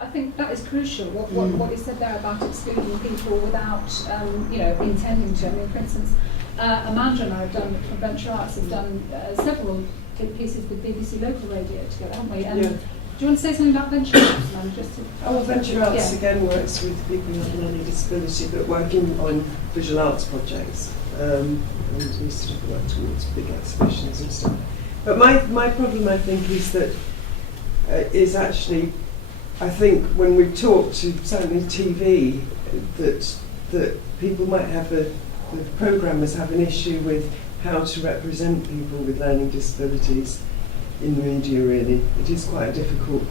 But I think that is crucial, what you said there about excluding people without, intending to. I mean, for instance, Amanda and I have done, from Venture Arts, have done several pieces with BBC Local Radio together, haven't we? And do you want to say something about Venture Arts, Amanda? Venture Arts again works with people who have a learning disability, but working on visual arts projects. And we sort of work towards big exhibitions and stuff. But my problem, I think, is that I think when we talk to certainly TV, that people might have the programmers have an issue with how to represent people with learning disabilities in the media. Really, it is quite a difficult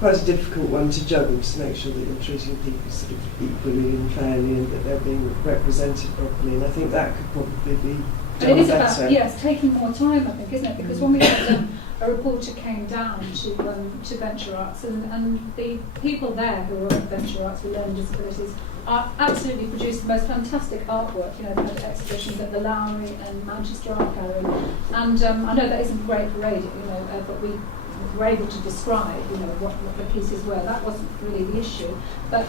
one to juggle, to make sure that you're treating people sort of equally and fairly, and that they're being represented properly. And I think that could probably be done it is better. about taking more time, I think, isn't it? Because when we had a reporter came down to Venture Arts, and the people there who are at Venture Arts with learning disabilities are absolutely produced the most fantastic artwork. You know, they had exhibitions at the Lowry and Manchester Art Gallery, and I know that isn't great for radio, but we were able to describe, what the pieces were. That wasn't really the issue, but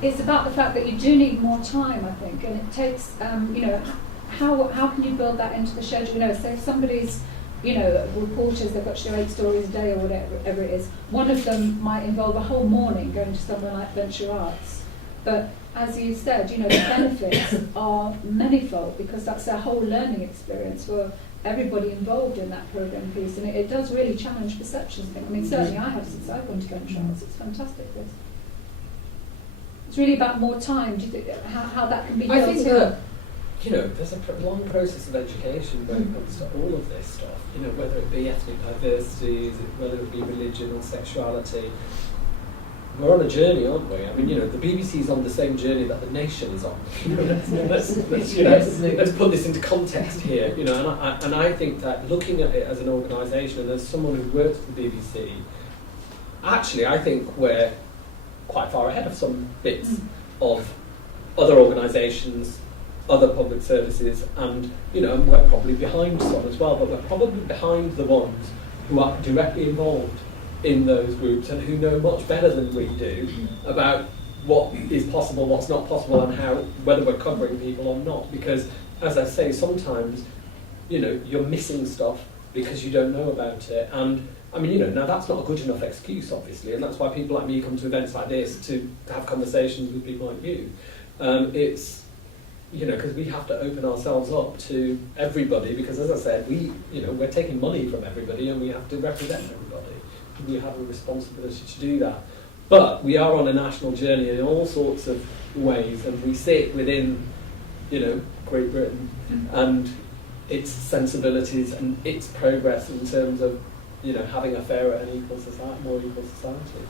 it's about the fact that you do need more time, I think, and it takes, how can you build that into the schedule? So if somebody's, reporters, they've got to do 8 stories a day or whatever it is, one of them might involve a whole morning going to somewhere like Venture Arts. But as you said, the benefits are manifold, because that's their whole learning experience for everybody involved in that programme piece, and it does really challenge perceptions. I mean, certainly I have since I've gone to Venture Arts. It's fantastic. This. It's really about more time. Do you think how that can be built? I think that there's a long process of education when it comes to all of this stuff. Whether it be ethnic diversity, whether it be religion or sexuality. We're on a journey, aren't we? I mean, the BBC is on the same journey that the nation is on. Let's put this into context here. And I think that looking at it as an organisation and as someone who works for the BBC, actually, I think we're quite far ahead of some bits of other organisations, other public services, and we're probably behind some as well. But we're probably behind the ones who are directly involved in those groups and who know much better than we do about what is possible, what's not possible, and whether we're covering people or not. Because, as I say, sometimes, you're missing stuff because you don't know about it. And I mean, now that's not a good enough excuse, obviously, and that's why people like me come to events like this to have conversations with people like you. It's because we have to open ourselves up to everybody. Because, as I said, we're taking money from everybody, and we have to represent everybody. We have a responsibility to do that. But we are on a national journey in all sorts of ways, and we sit within, Great Britain and its sensibilities and its progress in terms of, having a fairer and equal society, more equal society.